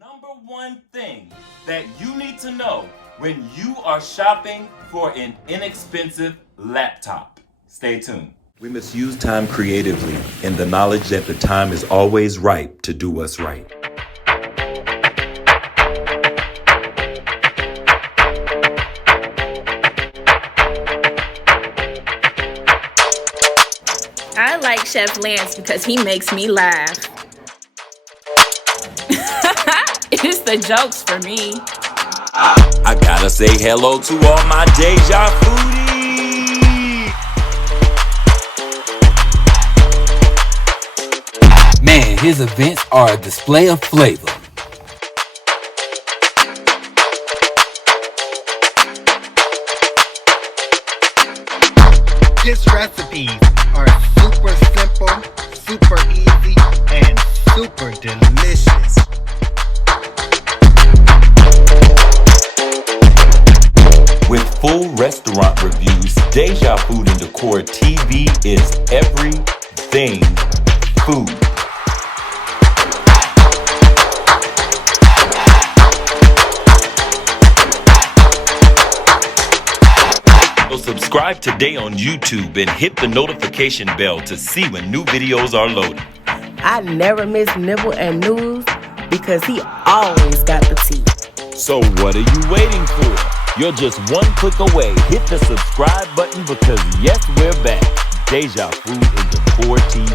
Number one thing that you need to know when you are shopping for an inexpensive laptop. Stay tuned. We must use time creatively in the knowledge that the time is always ripe to do what's right. I like Chef Lance because he makes me laugh. It's the jokes for me. I gotta say hello to all my Dejafoodies. Man, his events are a display of flavor. His recipes are super simple, super easy, and super delicious. With full restaurant reviews, Deja Food and Decor TV is everything food. So subscribe today on YouTube and hit the notification bell to see when new videos are loaded. I never miss Nibble and News because he always got the tea. So what are you waiting for? You're just one click away. Hit the subscribe button because yes, we're back. Deja Food and Decor TV.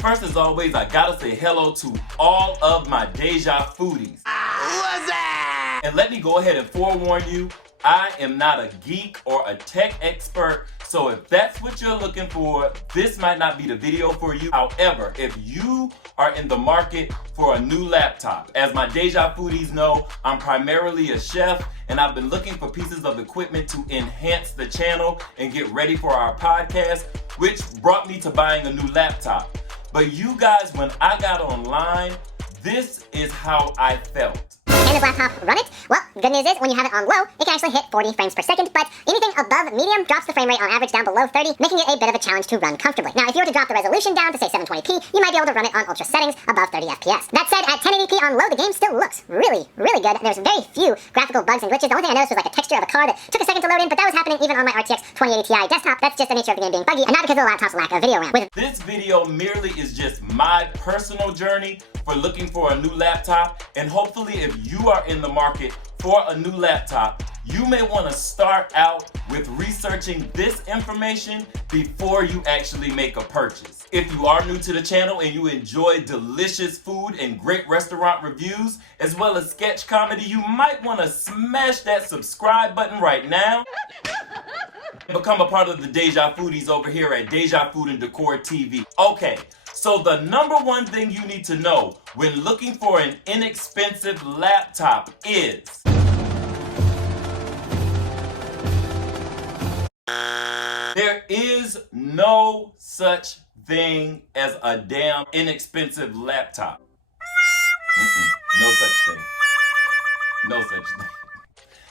First, as always, I gotta say hello to all of my Dejafoodies. What's that? And let me go ahead and forewarn you, I am not a geek or a tech expert, so if that's what you're looking for, this might not be the video for you. However, if you are in the market for a new laptop, as my Dejafoodies know, I'm primarily a chef, and I've been looking for pieces of equipment to enhance the channel and get ready for our podcast, which brought me to buying a new laptop. But you guys, when I got online, this is how I felt. Can this laptop run it? Well, good news is when you have it on low, it can actually hit 40 frames per second, but anything above medium drops the frame rate on average down below 30, making it a bit of a challenge to run comfortably. Now, if you were to drop the resolution down to say 720p, you might be able to run it on ultra settings above 30 FPS. That said, at 1080p on low, the game still looks really, really good. There's very few graphical bugs and glitches. The only thing I noticed was like a texture of a car that took a second to load in, but that was happening even on my RTX 2080 Ti desktop. That's just the nature of the game being buggy, and not because of the laptop's lack of video RAM. This video merely is just my personal journey for looking for a new laptop, and hopefully if you are in the market for a new laptop, you may want to start out with researching this information before you actually make a purchase. If you are new to the channel and you enjoy delicious food and great restaurant reviews, as well as sketch comedy, you might want to smash that subscribe button right now. Become a part of the Dejafoodies over here at Deja Food and Decor TV. Okay, so the number one thing you need to know when looking for an inexpensive laptop is there is no such thing as a damn inexpensive laptop. No such thing. No such thing.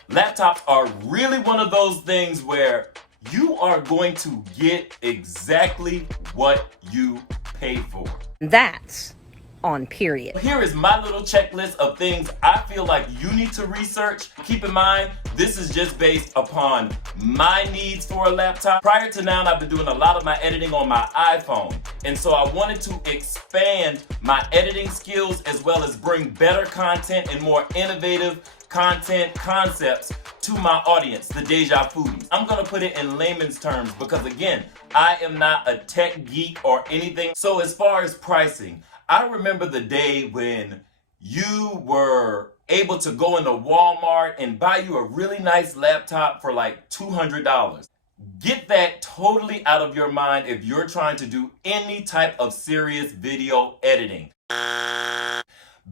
Laptops are really one of those things where you are going to get exactly what you pay for. That's on period. Here is my little checklist of things I feel like you need to research. Keep in mind, this is just based upon my needs for a laptop. Prior to now, I've been doing a lot of my editing on my iPhone. And so I wanted to expand my editing skills as well as bring better content and more innovative content concepts to my audience, the Dejafoodies. I'm gonna put it in layman's terms because again, I am not a tech geek or anything. So as far as pricing, I remember the day when you were able to go into Walmart and buy you a really nice laptop for like $200. Get that totally out of your mind if you're trying to do any type of serious video editing.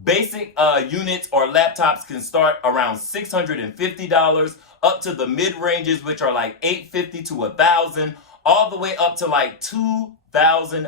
Basic units or laptops can start around $650 up to the mid-ranges, which are like $850 to $1,000, all the way up to like $2,000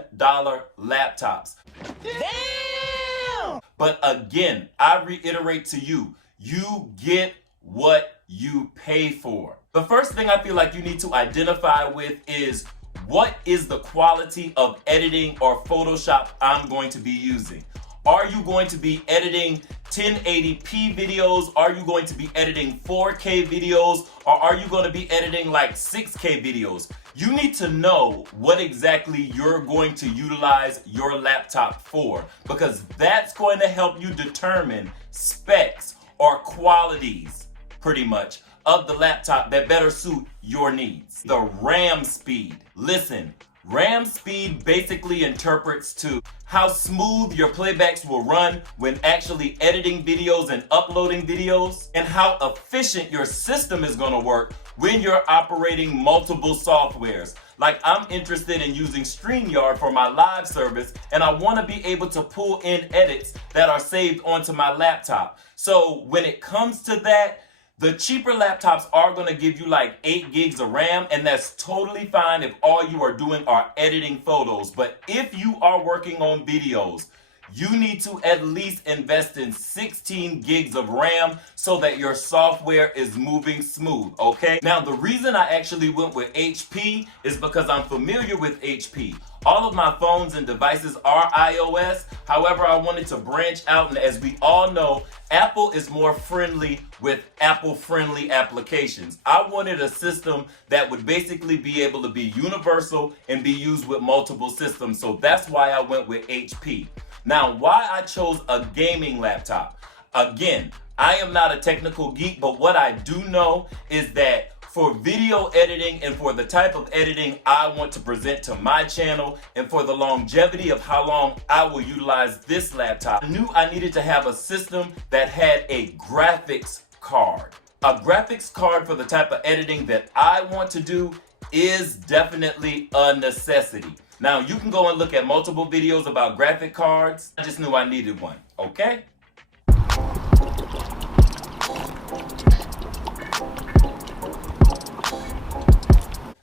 laptops. Damn! But again, I reiterate to you, you get what you pay for. The first thing I feel like you need to identify with is what is the quality of editing or Photoshop I'm going to be using. Are you going to be editing 1080p videos? Are you going to be editing 4K videos? Or are you going to be editing like 6K videos? You need to know what exactly you're going to utilize your laptop for, because that's going to help you determine specs or qualities, pretty much, of the laptop that better suit your needs. The RAM speed. Listen, RAM speed basically interprets to how smooth your playbacks will run when actually editing videos and uploading videos, and how efficient your system is going to work when you're operating multiple softwares. Like, I'm interested in using StreamYard for my live service, and I want to be able to pull in edits that are saved onto my laptop. So when it comes to that, the cheaper laptops are going to give you like 8 gigs of RAM, and that's totally fine if all you are doing are editing photos. But if you are working on videos, you need to at least invest in 16 gigs of RAM so that your software is moving smooth, okay? Now, the reason I actually went with HP is because I'm familiar with HP. All of my phones and devices are iOS. However, I wanted to branch out, and as we all know, Apple is more friendly with Apple-friendly applications. I wanted a system that would basically be able to be universal and be used with multiple systems, so that's why I went with HP. Now, why I chose a gaming laptop? Again, I am not a technical geek, but what I do know is that for video editing and for the type of editing I want to present to my channel, and for the longevity of how long I will utilize this laptop, I knew I needed to have a system that had a graphics card. A graphics card for the type of editing that I want to do is definitely a necessity. Now, you can go and look at multiple videos about graphic cards. I just knew I needed one, okay?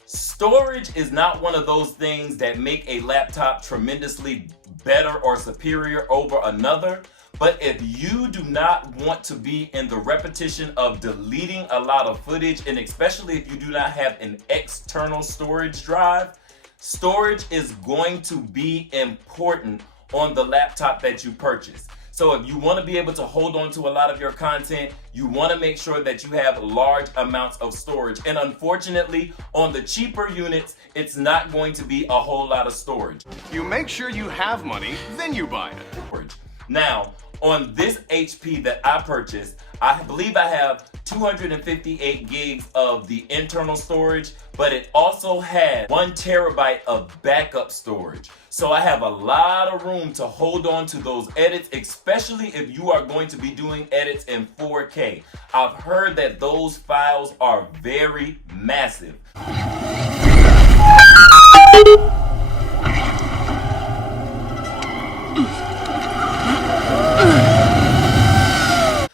Storage is not one of those things that make a laptop tremendously better or superior over another. But if you do not want to be in the repetition of deleting a lot of footage, and especially if you do not have an external storage drive, storage is going to be important on the laptop that you purchase. So if you want to be able to hold on to a lot of your content, you want to make sure that you have large amounts of storage. And unfortunately, on the cheaper units, it's not going to be a whole lot of storage. You make sure you have money, then you buy it. Now, on this HP that I purchased, I believe I have 258 gigs of the internal storage, but it also had 1 terabyte of backup storage. So I have a lot of room to hold on to those edits, especially if you are going to be doing edits in 4K. I've heard that those files are very massive.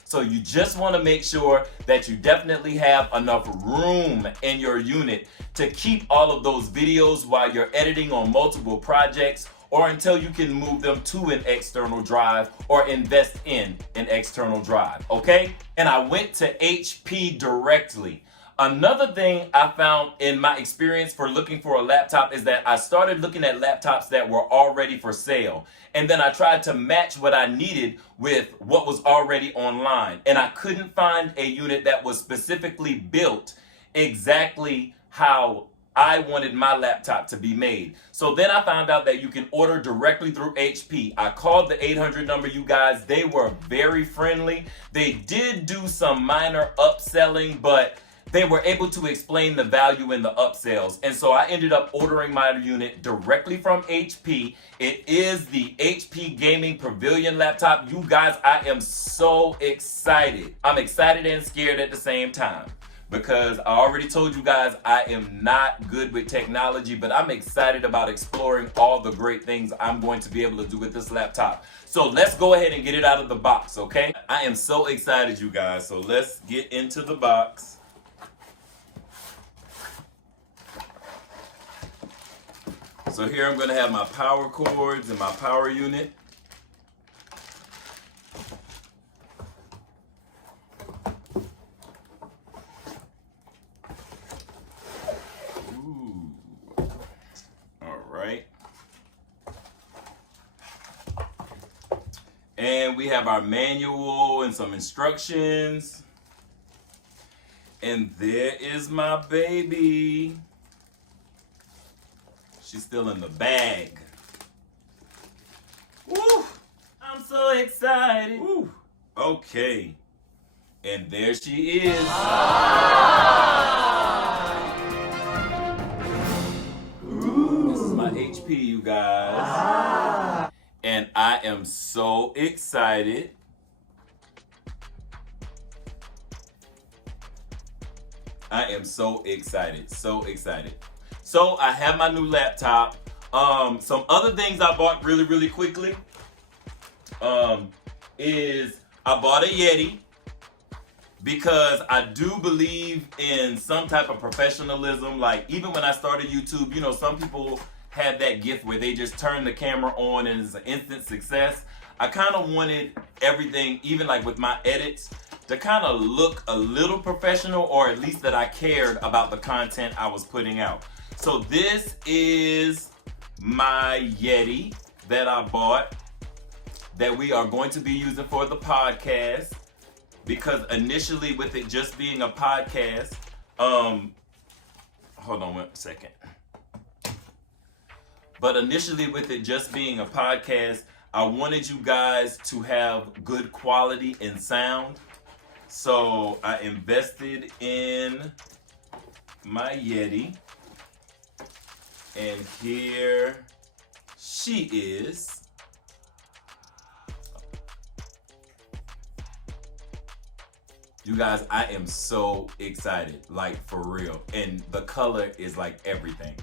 So you just want to make sure that you definitely have enough room in your unit to keep all of those videos while you're editing on multiple projects, or until you can move them to an external drive or invest in an external drive, okay? And I went to HP directly. Another thing I found in my experience for looking for a laptop is that I started looking at laptops that were already for sale. And then I tried to match what I needed with what was already online. And I couldn't find a unit that was specifically built exactly how I wanted my laptop to be made. So then I found out that you can order directly through HP. I called the 800 number, you guys. They were very friendly. They did do some minor upselling, but they were able to explain the value in the upsells. And so I ended up ordering my unit directly from HP. It is the HP Gaming Pavilion laptop. You guys, I am so excited. I'm excited and scared at the same time, because I already told you guys I am not good with technology, but I'm excited about exploring all the great things I'm going to be able to do with this laptop. So let's go ahead and get it out of the box, okay? I am so excited, you guys. So let's get into the box. So here I'm going to have my power cords and my power unit. Ooh. All right. And we have our manual and some instructions. And there is my baby. She's still in the bag. Woo! I'm so excited. Woo! Okay. And there she is. Ooh. This is my HP, you guys. And I am so excited. I am so excited. So excited. So I have my new laptop. Some other things I bought really quickly is I bought a Yeti because I do believe in some type of professionalism. Like even when I started YouTube, you know, some people have that gift where they just turn the camera on and it's an instant success. I kind of wanted everything, even like with my edits, to kind of look a little professional, or at least that I cared about the content I was putting out. So this is my Yeti that I bought that we are going to be using for the podcast, because initially with it just being a podcast, hold on 1 second. But initially with it just being a podcast, I wanted you guys to have good quality and sound. So I invested in my Yeti. And here she is. You guys, I am so excited, like for real. And the color is like everything.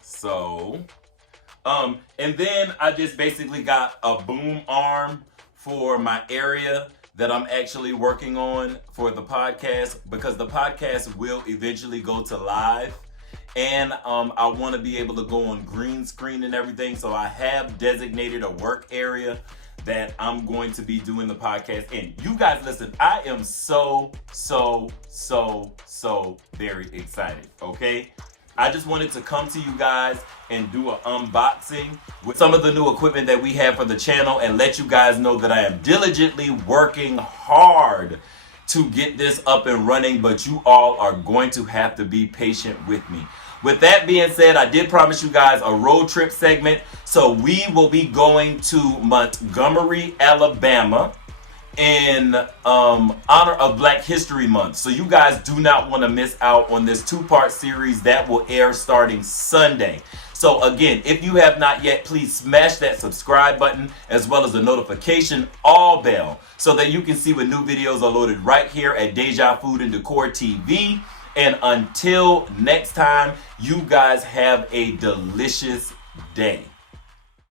So, and then I just basically got a boom arm for my area that I'm actually working on for the podcast, because the podcast will eventually go to live. And I want to be able to go on green screen and everything. So I have designated a work area that I'm going to be doing the podcast in. You guys listen, I am so very excited, okay? I just wanted to come to you guys and do an unboxing with some of the new equipment that we have for the channel and let you guys know that I am diligently working hard to get this up and running, but you all are going to have to be patient with me. With that being said, I did promise you guys a road trip segment. So we will be going to Montgomery, Alabama in honor of Black History Month. So you guys do not want to miss out on this 2-part series that will air starting Sunday. So again, if you have not yet, please smash that subscribe button as well as the notification all bell so that you can see when new videos are loaded right here at Deja Food and Decor TV. And until next time, you guys have a delicious day.